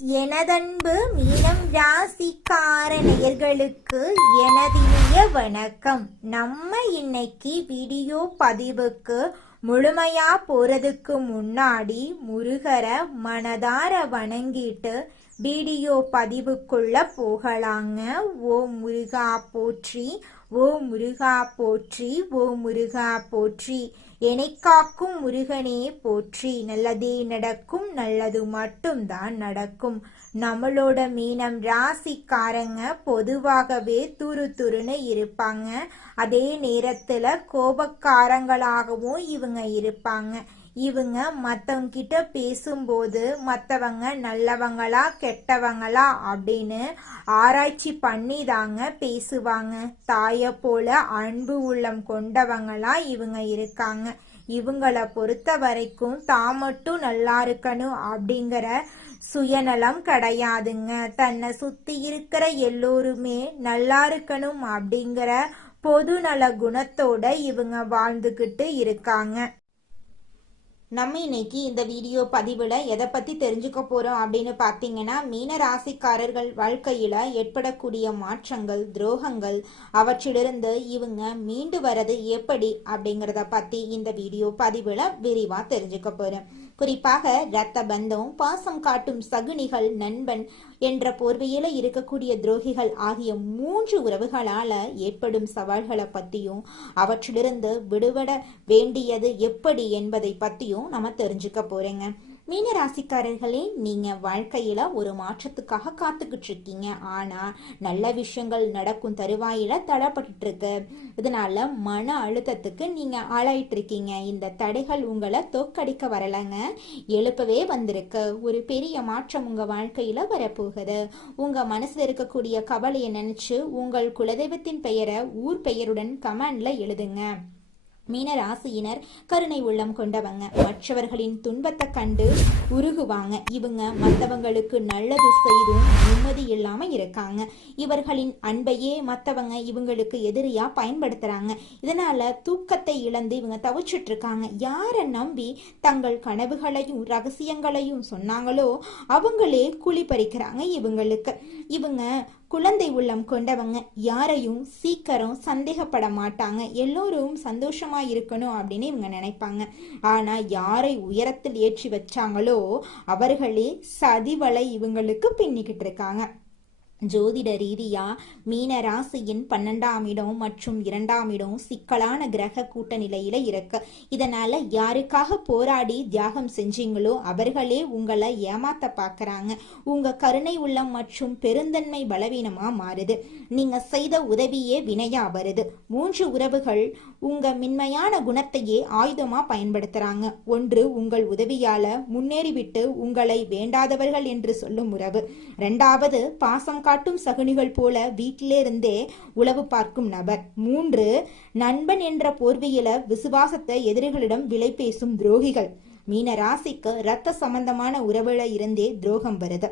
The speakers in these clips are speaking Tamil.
எனதன்பு மீனம் ராசிக்கார நேயர்களுக்கு எனதினிய வணக்கம். நம்ம இன்னைக்கு வீடியோ பதிவுக்கு முழுமையா போறதுக்கு முன்னாடி முருகரை மனதார வணங்கிட்டு வீடியோ பதிவுக்குள்ள போகலாங்க. ஓ முருகா போற்றி, ஓ முருகா போற்றி, ஓ முருகா போற்றி. என்னை காக்கும் முருகனே போற்றி. நல்லதே நடக்கும், நல்லது மட்டும்தான் நடக்கும். நம்மளோட மீனம் ராசிக்காரங்க பொதுவாகவே துருன்னு இருப்பாங்க. அதே நேரத்துல கோபக்காரங்களாகவும் இவங்க இருப்பாங்க. இவங்க மற்றவங்க கிட்ட பேசும்போது மற்றவங்க நல்லவங்களா கெட்டவங்களா அப்படின்னு ஆராய்ச்சி பண்ணி தாங்க பேசுவாங்க. தாயை போல அன்பு உள்ளம் கொண்டவங்களா இவங்க இருக்காங்க. இவங்கள பொறுத்த வரைக்கும் தான் மட்டும் நல்லா இருக்கணும் அப்படிங்கிற சுயநலம் கிடையாதுங்க. தன்னை சுத்தி இருக்கிற எல்லோருமே நல்லா இருக்கணும் அப்படிங்கிற பொதுநல குணத்தோட இவங்க வாழ்ந்துகிட்டு இருக்காங்க. நம்ம இன்னைக்கு இந்த வீடியோ பதிவில் எதை பற்றி தெரிஞ்சுக்க போகிறோம் அப்படின்னு பார்த்தீங்கன்னா, மீன ராசிக்காரர்கள் வாழ்க்கையில் ஏற்படக்கூடிய மாற்றங்கள், துரோகங்கள், அவற்றிலிருந்து இவங்க மீண்டு வர்றது எப்படி அப்படிங்கிறத பற்றி இந்த வீடியோ பதிவில் விரிவாக தெரிஞ்சுக்க போகிறோம். குறிப்பாக இரத்த பந்தம், பாசம் காட்டும் சகுனிகள், நண்பன் என்ற போர்வையில இருக்கக்கூடிய துரோகிகள் ஆகிய 3 உறவுகளால ஏற்படும் சவால்களை பத்தியும் அவற்றிலிருந்து விடுபட வேண்டியது எப்படி என்பதை பத்தியும் நம்ம தெரிஞ்சுக்க போறேங்க. மீன ராசிக்காரர்களே, நீங்க வாழ்க்கையில ஒரு மாற்றத்துக்காக காத்துக்கிட்டு இருக்கீங்க. ஆனா நல்ல விஷயங்கள் நடக்கும் தருவாயில தடைப்பட்டு இருக்கு. இதனால மன அழுத்தத்துக்கு நீங்க ஆளாயிட்டு இருக்கீங்க. இந்த தடைகள் உங்களை தோக்கடிக்க வரலங்க, எழுப்பவே வந்திருக்கு. ஒரு பெரிய மாற்றம் உங்க வாழ்க்கையில வரப்போகுது. உங்க மனசுல இருக்கக்கூடிய கவலையை நினைச்சு உங்கள் குலதெய்வத்தின் பெயரை ஊர் பெயருடன் கமெண்ட்ல எழுதுங்க. மீன ராசியினர் கருணை உள்ளம் கொண்டவங்க. மற்றவர்களின் துன்பத்தை கண்டு உருகுவாங்க. இவங்க மற்றவங்களுக்கு நல்லது செய்தும் நிம்மதி இல்லாம இருக்காங்க. இவர்களின் அன்பையே மற்றவங்க இவங்களுக்கு எதிரியா பயன்படுத்துறாங்க. இதனால தூக்கத்தை இழந்து இவங்க தவிச்சிட்டு இருக்காங்க. யாரை நம்பி தங்கள் கனவுகளையும் ரகசியங்களையும் சொன்னாங்களோ அவங்களே குழி பறிக்கிறாங்க இவங்களுக்கு. இவங்க குழந்தை உள்ளம் கொண்டவங்க. யாரையும் சீக்கிரம் சந்தேகப்பட மாட்டாங்க. எல்லோரும் சந்தோஷமா இருக்கணும் அப்படின்னு இவங்க நினைப்பாங்க. ஆனா யாரை உயரத்தில் ஏற்றி வச்சாங்களோ அவர்களே சதிவலை இவங்களுக்கு பின்னிக்கிட்டு இருக்காங்க. ஜோதிட ரீதியா மீன ராசியின் 12ஆம் இடம் மற்றும் 2ஆம் இடம் சிக்கலான கிரக கூட்ட நிலையில இருக்கு. இதனால யாருக்காக போராடி தியாகம் செஞ்சீங்களோ அவர்களே உங்களை ஏமாத்த பாக்குறாங்க. உங்க கருணை உள்ளம் மற்றும் பெருந்தன்மை பலவீனமா மாறுது. நீங்க செய்த உதவியே வினையா வருது. 3 உறவுகள் உங்க மென்மையான குணத்தையே ஆயுதமா பயன்படுத்துறாங்க. ஒன்று, உங்கள் உதவியால முன்னேறிவிட்டு உங்களை வேண்டாதவர்கள் என்று சொல்லும் உறவு. 2வது, பாசம் காட்டும் சகுனிகள் போல வீட்டிலே இருந்தே உளவு பார்க்கும் நபர். 3, நண்பன் என்ற போர்வையில விசுவாசத்தை எதிரிகளிடம் விலை பேசும் துரோகிகள். மீன ராசிக்கு இரத்த சம்பந்தமான உறவுல இருந்தே துரோகம் வருது.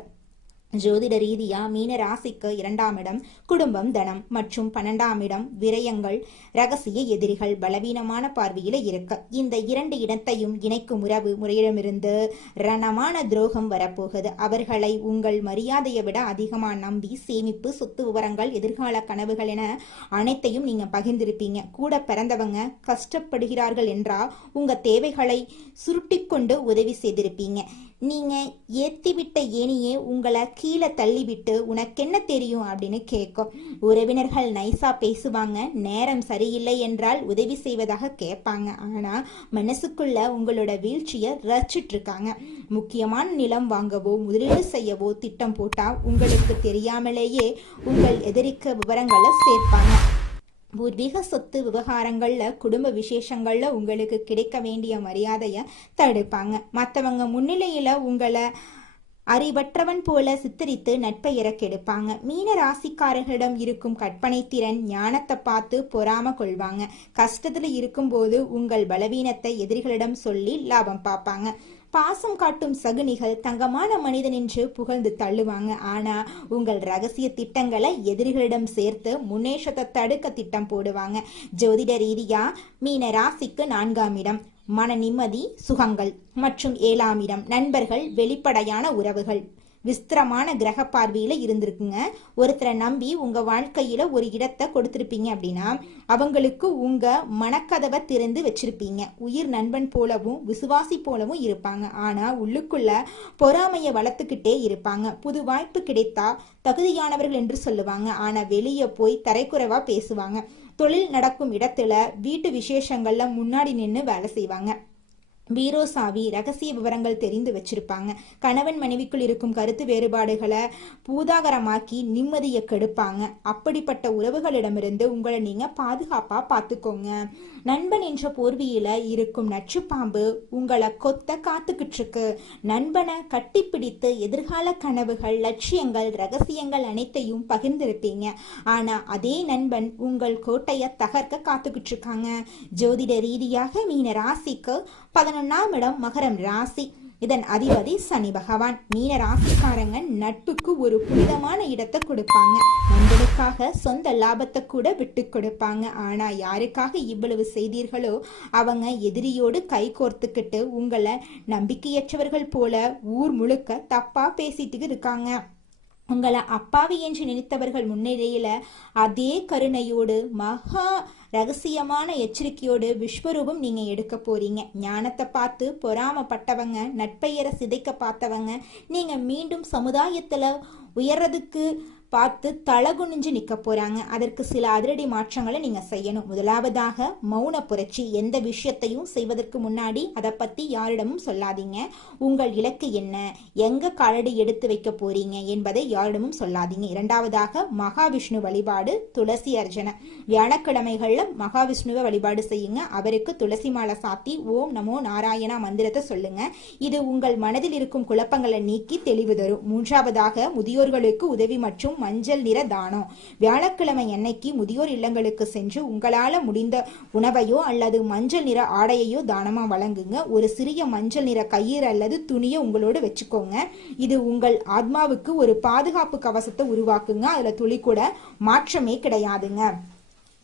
ஜோதிட ரீதியா மீன ராசிக்கு 2ஆம் இடம் குடும்பம், தனம் மற்றும் 12ஆம் இடம் விரயங்கள், ரகசிய எதிரிகள் பலவீனமான பார்வையில இருக்கு. இந்த 2 இடத்தையும் இணைக்கும் உறவு முறையிடமிருந்து ரணமான துரோகம் வரப்போகுது. அவர்களை உங்கள் மரியாதையை விட அதிகமா நம்பி சேமிப்பு, சொத்து விவரங்கள், எதிர்கால கனவுகள் என அனைத்தையும் நீங்க பகிர்ந்திருப்பீங்க. கூட பிறந்தவங்க கஷ்டப்படுகிறார்கள் என்றா உங்க தேவைகளை சுருட்டி கொண்டு உதவி செய்திருப்பீங்க. நீங்க ஏத்திவிட்ட ஏனியே உங்களை கீழே தள்ளிவிட்டு உனக்கென்ன தெரியும் அப்படின்னு கேட்கும். உறவினர்கள் நைசா பேசுவாங்க. நேரம் சரியில்லை என்றால் உதவி செய்வதாக கேட்பாங்க. ஆனா மனசுக்குள்ள உங்களோட வீழ்ச்சியை ரசிச்சிட்டு இருக்காங்க. முக்கியமான நிலம் வாங்கவோ முதலீடு செய்யவோ திட்டம் போட்டா உங்களுக்கு தெரியாமலேயே உங்கள் எதிரிக்கு விவரங்களை சேர்ப்பாங்க. பூர்வீக சொத்து விவகாரங்கள்ல, குடும்ப விசேஷங்கள்ல உங்களுக்கு கிடைக்க வேண்டிய மரியாதையை தடுப்பாங்க. மற்றவங்க முன்னிலையில உங்களை அறிவற்றவன் போல சித்தரித்து நட்பெயர கெடுப்பாங்க. மீன ராசிக்காரர்களிடம் இருக்கும் கற்பனை திறன், ஞானத்தை பார்த்து பொறாம கொள்வாங்க. கஷ்டத்துல இருக்கும்போது உங்கள் பலவீனத்தை எதிரிகளிடம் சொல்லி லாபம் பார்ப்பாங்க. பாசம் காட்டும் சகுனிகள் தங்கமான மனிதன் என்று புகழ்ந்து தள்ளுவாங்க. ஆனா உங்கள் ரகசிய திட்டங்களை எதிரிகளிடம் சேர்த்து முன்னேற்றத்தை தடுக்க திட்டம் போடுவாங்க. ஜோதிட ரீதியா மீன ராசிக்கு 4ஆம் இடம் மன நிம்மதி, சுகங்கள் மற்றும் 7ஆம் இடம் நண்பர்கள், வெளிப்படையான உறவுகள். விஸ்திரமான கிரக பார்வையில இருந்திருக்குங்க. ஒருத்தரை நம்பி உங்க வாழ்க்கையில ஒரு இடத்தை கொடுத்திருப்பீங்க அப்படின்னா அவங்களுக்கு உங்க மனக்கதவை திறந்து வச்சிருப்பீங்க. உயிர் நண்பன் போலவும் விசுவாசி போலவும் இருப்பாங்க. ஆனா உள்ளுக்குள்ள பொறாமையை வளர்த்துக்கிட்டே இருப்பாங்க. புது வாய்ப்பு கிடைத்தா தகுதியானவர்கள் என்று சொல்லுவாங்க. ஆனா வெளியே போய் தரைக்குறைவா பேசுவாங்க. தொழில் நடக்கும் இடத்துல வீட்டு விசேஷங்கள்ல முன்னாடி நின்று வேலை செய்வாங்க. பீரோ சாவி ரகசிய விவரங்கள் தெரிந்து வச்சிருப்பாங்க. கணவன் மனைவிக்குள் இருக்கும் கருத்து வேறுபாடுகளை பூதாகரமாக்கி நிம்மதியை கெடுப்பாங்க. அப்படிப்பட்ட உறவுகளிடமிருந்து உங்களை நீங்க பாதுகாப்பா பார்த்துக்கோங்க. நண்பன் என்ற போர்வியில இருக்கும் நச்சு பாம்பு உங்களை கொத்த காத்துக்கிட்டு இருக்கு. நண்பனை கட்டிப்பிடித்து எதிர்கால கனவுகள், லட்சியங்கள், ரகசியங்கள் அனைத்தையும் பகிர்ந்திருப்பீங்க. ஆனா அதே நண்பன் உங்கள் கோட்டையை தகர்க்க காத்துக்கிட்டு இருக்காங்க. ஜோதிட ரீதியாக மீன ராசிக்கு 11ஆம் இடம் மகரம் ராசி. இதன் அதிபதி சனி பகவான். மீன ராசிக்காரங்க நட்புக்கு ஒரு புனிதமான இடத்தை கொடுப்பாங்க. நண்பனுக்காக சொந்த லாபத்தை கூட விட்டு கொடுப்பாங்க. ஆனா யாருக்காக இவ்வளவு செய்தீர்களோ அவங்க எதிரியோடு கை கோர்த்துக்கிட்டு உங்களை நம்பிக்கையற்றவர்கள் போல ஊர் முழுக்க தப்பா பேசிட்டு இருக்காங்க. உங்களை அப்பாவி என்று நினைத்தவர்கள் முன்னிலையில அதே கருணையோடு மகா ரகசியமான எச்சரிக்கையோடு விஸ்வரூபம் நீங்க எடுக்க போறீங்க. ஞானத்தை பார்த்து பொறாமப்பட்டவங்க, நட்பெயரை சிதைக்க பார்த்தவங்க நீங்க மீண்டும் சமுதாயத்துல உயர்றதுக்கு பார்த்து தலகுனிஞ்சு நிற்க போறாங்க. அதற்கு சில அதிரடி மாற்றங்களை நீங்க செய்யணும். முதலாவதாக மௌன புரட்சி. எந்த விஷயத்தையும் செய்வதற்கு முன்னாடி அதை பத்தி யாரிடமும் சொல்லாதீங்க. உங்கள் இலக்கு என்ன, எங்க காலடி எடுத்து வைக்க போறீங்க என்பதை யாரிடமும் சொல்லாதீங்க. இரண்டாவதாக மகாவிஷ்ணு வழிபாடு, துளசி அர்ச்சனை. வியாழக்கிழமைகள்ல மகாவிஷ்ணுவை வழிபாடு செய்யுங்க. அவருக்கு துளசி மாலை சாத்தி ஓம் நமோ நாராயணா மந்திரத்தை சொல்லுங்க. இது உங்கள் மனதில் இருக்கும் குழப்பங்களை நீக்கி தெளிவு தரும். மூன்றாவதாக முதியோர்களுக்கு உதவி மற்றும் மஞ்சள் நிற தானம். வியாழக்கிழமை அன்னைக்கு முதியோர் இல்லங்களுக்கு சென்று உங்களால முடிந்த உணவையோ அல்லது மஞ்சள் நிற ஆடையையோ தானமா வழங்குங்க. ஒரு சிறிய மஞ்சள் நிற கயிறு அல்லது துணியை உங்களோட வச்சுக்கோங்க. இது உங்கள் ஆத்மாவுக்கு ஒரு பாதுகாப்பு கவசத்தை உருவாக்குங்க. அதுல துளி கூட மாற்றமே கிடையாதுங்க.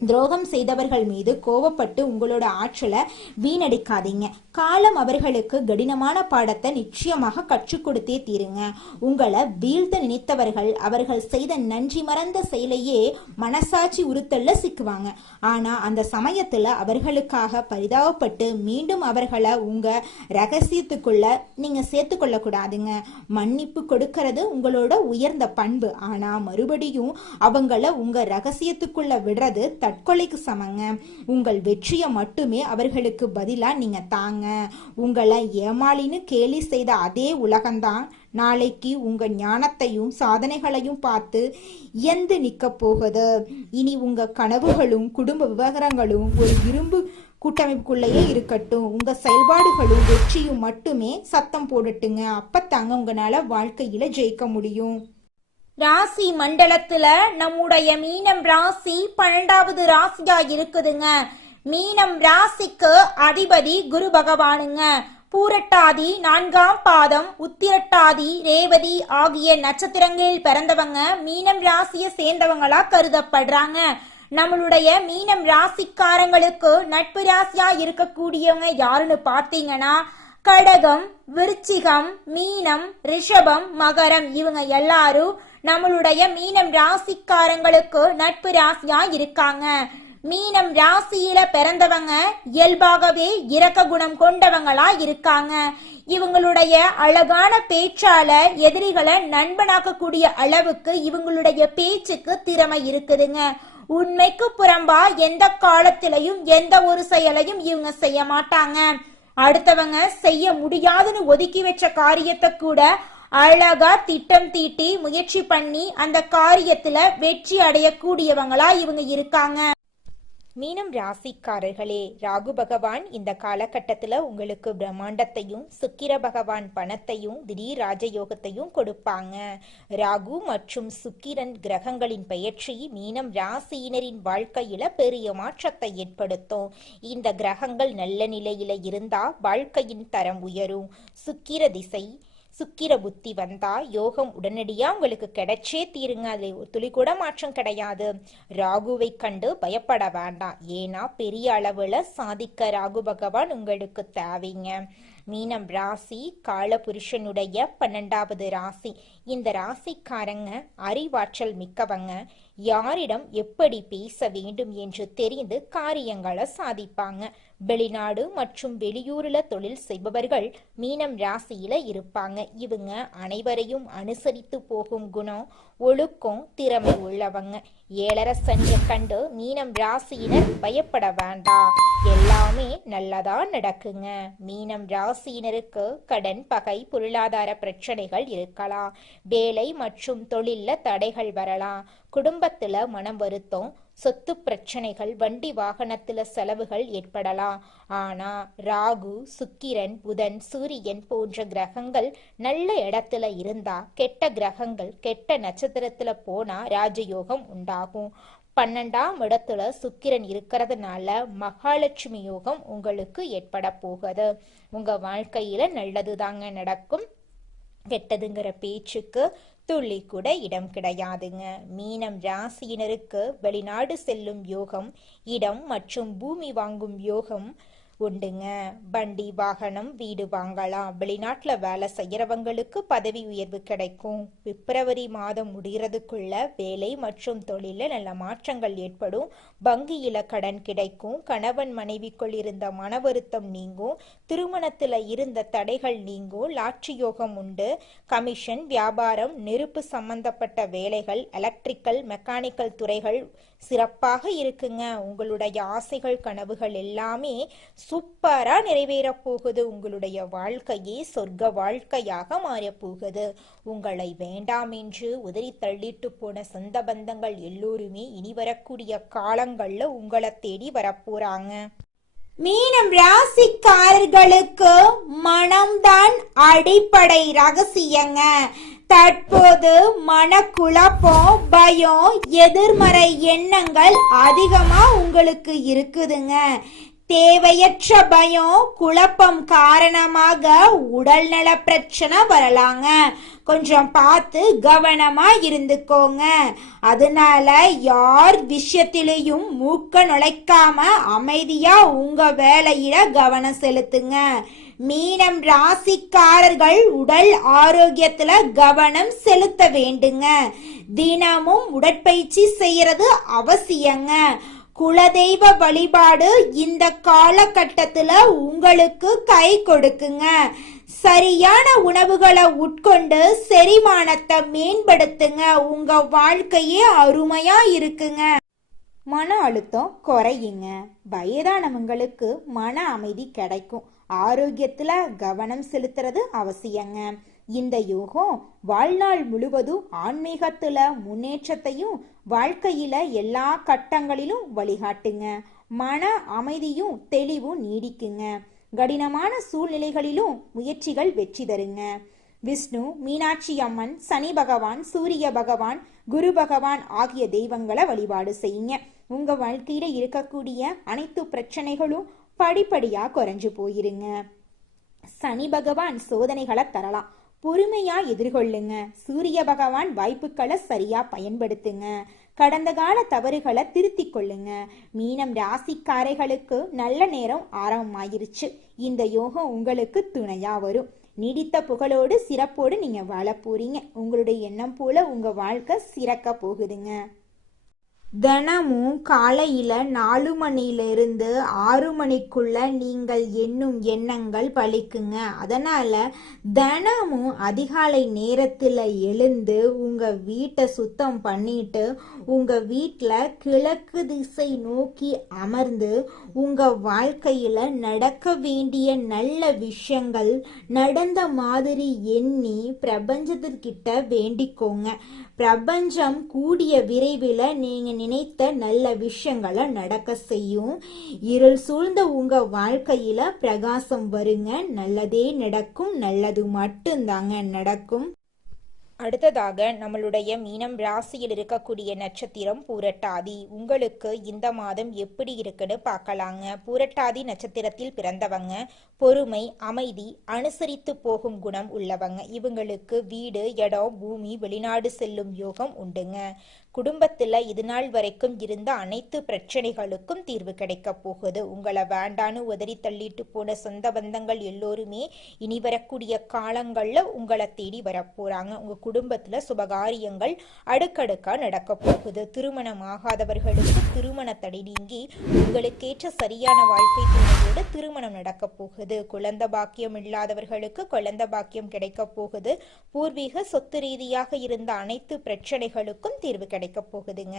துரோகம் செய்தவர்கள் மீது கோபப்பட்டு உங்களோட ஆற்றலை வீணடிக்காதீங்க. காலம் அவர்களுக்கு கடினமான பாடத்தை நிச்சயமாக கற்றுக் கொடுத்தே தீருங்க. உங்களை வீழ்த்த நினைத்தவர்கள் அவர்கள் செய்த நன்றி மறந்த செயலையே மனசாட்சி உறுத்தல்ல சிக்குவாங்க. ஆனா அந்த சமயத்துல அவர்களுக்காக பரிதாபப்பட்டு மீண்டும் அவர்களை உங்க ரகசியத்துக்குள்ள நீங்க சேர்த்து கொள்ள கூடாதுங்க. மன்னிப்பு கொடுக்கறது உங்களோட உயர்ந்த பண்பு. ஆனா மறுபடியும் அவங்கள உங்க ரகசியத்துக்குள்ள விடுறது தற்கொலைக்கு சமங்க. உங்கள் வெற்றியை மட்டுமே அவர்களுக்கு பதிலா நீங்க தாங்க. உங்களை ஏமாளின்னு கேலி செய்த அதே உலகம்தான் நாளைக்கு உங்க ஞானத்தையும் சாதனைகளையும் பார்த்து எந்து நிக்க போகுது. இனி உங்க கனவுகளும் குடும்ப விவகாரங்களும் ஒரு இரும்பு கூட்டமைப்புக்குள்ளேயே இருக்கட்டும். உங்க செயல்பாடுகளும் வெற்றியும் மட்டுமே சத்தம் போடட்டுங்க. அப்பத்தாங்க உங்களால வாழ்க்கையில ஜெயிக்க முடியும். ராசி மண்டலத்துல நம்முடைய மீனம் ராசி 12வது ராசியா இருக்குதுங்க. மீனம் ராசிக்கு அதிபதி குரு பகவானுங்க. பூரட்டாதி 4ஆம் பாதம், உத்திரட்டாதி, ரேவதி ஆகிய நட்சத்திரங்களில் பிறந்தவங்க மீனம் ராசியை சேர்ந்தவங்களா கருதப்படுறாங்க. நம்மளுடைய மீனம் ராசிக்காரங்களுக்கு நட்பு ராசியா இருக்கக்கூடியவங்க யாருன்னு பார்த்தீங்கன்னா கடகம், விருச்சிகம், மீனம், ரிஷபம், மகரம். இவங்க எல்லாரும் நம்மளுடைய மீனம் ராசிக்காரங்களுக்கு நட்பு ராசியா இருக்காங்க. மீனம் ராசியில பிறந்தவங்க இயல்பாகவே இரக்க குணம் கொண்டவங்களா இருக்காங்க. இவங்களுடைய அழகான பேச்சால எதிரிகளை நண்பனாக்கக்கூடிய அளவுக்கு இவங்களுடைய பேச்சுக்கு திறமை இருக்குதுங்க. உண்மைக்கு புறம்பா எந்த காலத்திலையும் எந்த ஒரு செயலையும் இவங்க செய்ய மாட்டாங்க. அடுத்தவங்க செய்ய முடியாதுன்னு ஒதுக்கி வச்ச காரியத்தை கூட அழகா திட்டம் தீட்டி முயற்சி பண்ணி அந்த காரியத்துல வெற்றி அடையக்கூடியவங்களா இவங்க இருக்காங்க. மீனம் ராசிக்காரர்களே, ராகு பகவான் இந்த காலகட்டத்துல உங்களுக்கு பிரம்மாண்டத்தையும், சுக்கிர பகவான் பணத்தையும், திடீர் ராஜயோகத்தையும் கொடுப்பாங்க. ராகு மற்றும் சுக்கிரன் கிரகங்களின் பெயர்ச்சி மீனம் ராசியினரின் வாழ்க்கையில பெரிய மாற்றத்தை ஏற்படுத்தும். இந்த கிரகங்கள் நல்ல நிலையில இருந்தா வாழ்க்கையின் தரம் உயரும். சுக்கிர திசை, சுக்கிர புத்தி வந்தா யோகம் உடனடியா உங்களுக்கு கிடைச்சே தீருங்க. அது துளி கூட மாற்றம் கிடையாது. ராகுவை கண்டு பயப்பட வேண்டாம். ஏன்னா பெரிய அளவுல சாதிக்க ராகு பகவான் உங்களுக்கு தேவைங்க. மீனம் ராசி காலபுருஷனுடைய 12வது ராசி. இந்த ராசிக்காரங்க அறிவாற்றல் மிக்கவங்க. யாரிடம் எப்படி பேச வேண்டும் என்று தெரிந்து காரியங்களை சாதிப்பாங்க. வெளிநாடு மற்றும் வெளியூர்ல தொழில் செய்பவர்கள் மீனம் ராசியில இருப்பாங்க. இவங்க அனைவரையும் அனுசரித்து போகும் குணம், ஒழுக்கம், திறமை உள்ளவங்க. ஏழரை சனியை கண்டு மீனம் ராசியினர் பயப்பட வேண்டாம், எல்லாமே நல்லதா நடக்குங்க. மீனம் ராசியினருக்கு கடன், பகை, பொருளாதார பிரச்சனைகள் இருக்கலாம். வேலை மற்றும் தொழில்ல தடைகள் வரலாம். குடும்பத்துல மனம் வருத்தம், சொத்து பிரச்சனைகள், வண்டி வாகனத்துல செலவுகள் ஏற்படலாம். ஆனா ராகு, சுக்கிரன், புதன், சூரியன் போன்ற கிரகங்கள் நல்ல இடத்துல இருந்தா, கெட்ட கிரகங்கள் கெட்ட நட்சத்திரத்துல போனா ராஜயோகம் உண்டாகும். 12ஆம் இடத்துல சுக்கிரன் இருக்கிறதுனால மகாலட்சுமி யோகம் உங்களுக்கு ஏற்பட போகுது. உங்க வாழ்க்கையில நல்லது தாங்க நடக்கும். கெட்டதுங்கிற பேச்சுக்கு துள்ளி கூட இடம் கிடையாதுங்க. மீனம் ராசியினருக்கு வெளிநாடு செல்லும் யோகம், இடம் மற்றும் பூமி வாங்கும் யோகம் உண்டுங்க. வண்டி, வாகனம், வீடு வாங்கலாம். வெளிநாட்டுல வேலை செய்யறவங்களுக்கு பதவி உயர்வு கிடைக்கும். பிப்ரவரி மாதம் முடிகிறதுக்குள்ள வேலை மற்றும் தொழில நல்ல மாற்றங்கள் ஏற்படும். வங்கியில கடன் கிடைக்கும். கணவன் மனைவிக்குள் இருந்த மன வருத்தம் நீங்கும். திருமணத்துல இருந்த தடைகள் நீங்கும். லாட்சி யோகம் உண்டு. கமிஷன், வியாபாரம், நெருப்பு சம்பந்தப்பட்ட வேலைகள், எலக்ட்ரிக்கல், மெக்கானிக்கல் துறைகள் சிறப்பாக இருக்குங்க. உங்களுடைய ஆசைகள், கனவுகள் எல்லாமே சூப்பரா நிறைவேற போகுது. உங்களுடைய வாழ்க்கையே சொர்க்க வாழ்க்கையாக மாறப்போகுது. உங்களை வேண்டாம் என்று உதறி தள்ளிட்டு போன சொந்த பந்தங்கள் எல்லோருமே இனி வரக்கூடிய காலங்கள்ல உங்களை தேடி வரப்போறாங்க. மீனம் ராசிக்காரர்களுக்கு மனம்தான் அடிப்படை ரகசியங்க. தற்போது மனக்குழப்பம், பயம், எதிர்மறை எண்ணங்கள் அதிகமா உங்களுக்கு இருக்குதுங்க. தேவையற்ற பயம், குழப்பம் காரணமாக உடல்நல பிரச்சனை வரலாங்க. கொஞ்சம் பார்த்து கவனமா இருந்துக்கோங்க. அதனால யார் விஷயத்திலையும் மூக்க நுழைக்காம அமைதியா உங்க வேலையில கவனம் செலுத்துங்க. மீனம் ராசிக்காரர்கள் உடல் ஆரோக்கியத்துல கவனம் செலுத்த வேண்டுங்க. தினமும் உடற்பயிற்சி செய்யறது அவசியங்க. குலதெய்வ வழிபாடு இந்த காலகட்டத்துல உங்களுக்கு கை கொடுக்குங்க. சரியான உணவுகளை உட்கொண்டு செரிமானத்தை மேம்படுத்துங்க. உங்க வாழ்க்கையே அருமையா இருக்குங்க. மன அழுத்தம் குறையுங்க. வயதானவங்களுக்கு மன அமைதி கிடைக்கும். ஆரோக்கியத்துல கவனம் செலுத்துறது அவசியங்க. இந்த யோகம் வாழ்நாள் முழுவதும் ஆன்மீகத்துல முன்னேற்றத்தையும் வாழ்க்கையில எல்லா கட்டங்களிலும் வழிகாட்டுங்க. மன அமைதியும் தெளிவும் நீடிக்குங்க. கடினமான சூழ்நிலைகளிலும் முயற்சிகள் வெற்றி தருங்க. விஷ்ணு, மீனாட்சி அம்மன், சனி பகவான், சூரிய பகவான், குரு பகவான் ஆகிய தெய்வங்களை வழிபாடு செய்யுங்க. உங்க வாழ்க்கையில இருக்கக்கூடிய அனைத்து பிரச்சனைகளும் படிப்படியா குறைஞ்சு போயிருங்க. சனி பகவான் சோதனைகளை தரலாம், பொறுமையா எதிர்கொள்ளுங்க. சூரிய பகவான் வாய்ப்புகளை சரியா பயன்படுத்துங்க. கடந்த கால தவறுகளை திருத்திக் கொள்ளுங்க. மீனம் ராசிக்காரைகளுக்கு நல்ல நேரம் ஆரம்பமாயிருச்சு. இந்த யோகம் உங்களுக்கு துணையா வரும். நீடித்த புகழோடு சிறப்போடு நீங்க வாழ போறீங்க. உங்களுடைய எண்ணம் போல உங்க வாழ்க்கை சிறக்க போகுதுங்க. தினமும் காலையில 4 மணியிலிருந்து 6 மணிக்குள்ள நீங்கள் எண்ணும் எண்ணங்கள் பலிக்குங்க. அதனால தினமும் அதிகாலை நேரத்துல எழுந்து உங்க வீட்டை சுத்தம் பண்ணிட்டு உங்க வீட்டுல கிழக்கு திசை நோக்கி அமர்ந்து உங்க வாழ்க்கையில நடக்க வேண்டிய நல்ல விஷயங்கள் நடந்த மாதிரி எண்ணி பிரபஞ்சத்திற்கிட்ட வேண்டிக்கோங்க. பிரபஞ்சம் கூடிய விரைவில் நீங்க நினைத்த நல்ல விஷயங்களை நடக்க செய்யும். இருள் சூழ்ந்த உங்க வாழ்க்கையில பிரகாசம் வருங்க. நல்லதே நடக்கும். நல்லது மட்டும்தாங்க நடக்கும். அடுத்ததாக நம்மளுடைய மீனம் ராசியில் இருக்கக்கூடிய நட்சத்திரம் பூரட்டாதி. உங்களுக்கு இந்த மாதம் எப்படி இருக்குன்னு பார்க்கலாங்க. பூரட்டாதி நட்சத்திரத்தில் பிறந்தவங்க பொறுமை, அமைதி, அனுசரித்து போகும் குணம் உள்ளவங்க. இவங்களுக்கு வீடு, இடம், பூமி, வெளிநாடு செல்லும் யோகம் உண்டுங்க. குடும்பத்துல இது நாள் வரைக்கும் இருந்த அனைத்து பிரச்சனைகளுக்கும் தீர்வு கிடைக்க போகுது. உங்களை வேண்டான்னு உதறி தள்ளிட்டு போன சொந்த பந்தங்கள் எல்லோருமே இனி வரக்கூடிய காலங்கள்ல உங்களை தேடி வரப்போறாங்க. உங்க குடும்பத்துல சுபகாரியங்கள் அடுக்கடுக்கா நடக்க போகுது. திருமணம் ஆகாதவர்களுக்கு திருமண தடை நீங்கி உங்களுக்கேற்ற சரியான வாழ்க்கை துணையோடு திருமணம் நடக்க போகுது. குழந்தை பாக்கியம் இல்லாதவர்களுக்கு குழந்தை பாக்கியம் கிடைக்க போகுது. பூர்வீக சொத்து ரீதியாக இருந்த அனைத்து பிரச்சனைகளுக்கும் தீர்வு கிடைக்க போகுதுங்க.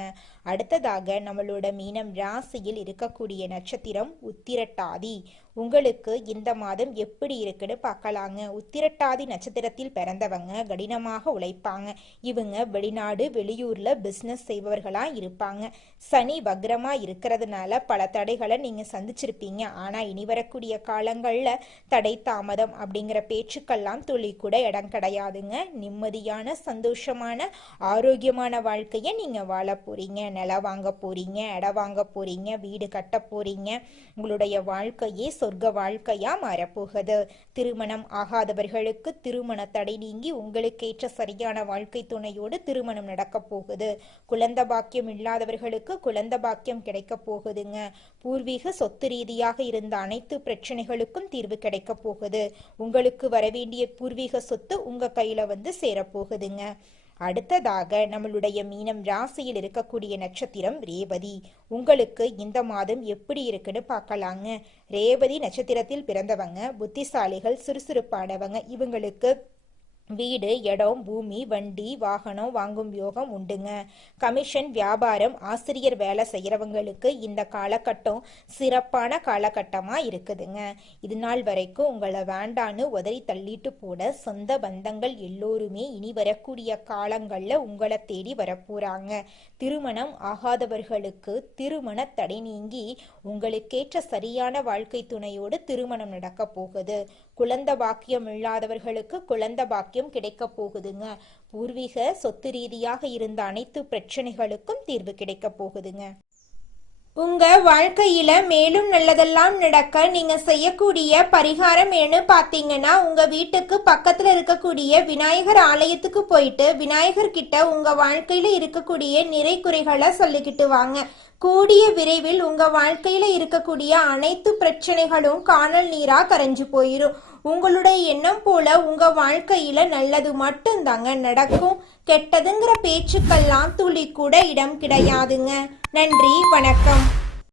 அடுத்ததாக நம்மளோட மீனம் ராசியில் இருக்கக்கூடிய நட்சத்திரம் உத்திரட்டாதி. உங்களுக்கு இந்த மாதம் எப்படி இருக்குன்னு பார்க்கலாங்க. உத்திரட்டாதி நட்சத்திரத்தில் பிறந்தவங்க கடினமாக உழைப்பாங்க. இவங்க வெளிநாடு, வெளியூர்ல பிசினஸ் செய்பவர்களா இருப்பாங்க. சனி வக்ரமா இருக்கிறதுனால பல தடைகளை நீங்க சந்திச்சிருப்பீங்க. ஆனா இனி வரக்கூடிய காலங்கள்ல தடை தாமதம் அப்படிங்கிற பேச்சுக்கெல்லாம் துளி கூட இடம் கிடையாதுங்க. நிம்மதியான, சந்தோஷமான, ஆரோக்கியமான வாழ்க்கையை நீங்க வாழ போறீங்க. நிலம் வாங்க போறீங்க, இடம் வாங்க போறீங்க, வீடு கட்ட போறீங்க. உங்களுடைய வாழ்க்கையே சொர்க்க வாழ்க்கையா மாறப்போகுது. திருமணம் ஆகாதவர்களுக்கு திருமண தடை நீங்கி உங்களுக்கேற்ற சரியான வாழ்க்கை துணையோடு திருமணம் நடக்க போகுது. குழந்தை பாக்கியம் இல்லாதவர்களுக்கு குழந்தை பாக்கியம் கிடைக்க போகுதுங்க. பூர்வீக சொத்து ரீதியாக இருந்த அனைத்து பிரச்சனைகளுக்கும் தீர்வு கிடைக்க போகுது. உங்களுக்கு வரவேண்டிய பூர்வீக சொத்து உங்க கையில வந்து சேரப்போகுதுங்க. அடுத்ததாக நம்மளுடைய மீனம் ராசியில் இருக்கக்கூடிய நட்சத்திரம் ரேவதி. உங்களுக்கு இந்த மாதம் எப்படி இருக்குன்னு பார்க்கலாங்க. ரேவதி நட்சத்திரத்தில் பிறந்தவங்க புத்திசாலிகள், சுறுசுறுப்பானவங்க. இவங்களுக்கு வீடு, இடம், பூமி, வண்டி, வாகனம் வாங்கும் யோகம் உண்டுங்க. கமிஷன், வியாபாரம், ஆசிரியர் வேலை செய்யறவங்களுக்கு இந்த காலகட்டம் சிறப்பான காலகட்டமா இருக்குதுங்க. இது நாள் வரைக்கும் உங்களை வேண்டான்னு உதறி தள்ளிட்டு போன சொந்த பந்தங்கள் எல்லோருமே இனி வரக்கூடிய காலங்கள்ல உங்களை தேடி வரப்போறாங்க. திருமணம் ஆகாதவர்களுக்கு திருமண தடை நீங்கி உங்களுக்கேற்ற சரியான வாழ்க்கை துணையோடு திருமணம் நடக்க போகுது. குழந்தை பாக்கியம் இல்லாதவர்களுக்கு குழந்தை பாக்கியம் கிடைக்க போகுதுங்க. பூர்வீக சொத்து ரீதியாக இருந்த அனைத்து பிரச்சனைகளுக்கும் தீர்வு கிடைக்க போகுதுங்க. உங்க வாழ்க்கையில மேலும் நல்லதெல்லாம் நடக்க நீங்க செய்யக்கூடிய பரிகாரம் என்ன பாத்தீங்கன்னா, உங்க வீட்டுக்கு பக்கத்துல இருக்கக்கூடிய விநாயகர் ஆலயத்துக்கு போயிட்டு விநாயகர் கிட்ட உங்க வாழ்க்கையில இருக்கக்கூடிய நிறை குறைகளை சொல்லிக்கிட்டு வாங்க. கூடிய விரைவில் உங்க வாழ்க்கையில இருக்கக்கூடிய அனைத்து பிரச்சனைகளும் காணல் நீரா கரைஞ்சு போயிரும். உங்களுடைய எண்ணம் போல உங்க வாழ்க்கையில நல்லது மட்டும்தாங்க நடக்கும். கெட்டதுங்கிற பேச்சுக்கெல்லாம் துளி கூட இடம் கிடையாதுங்க. நன்றி, வணக்கம்.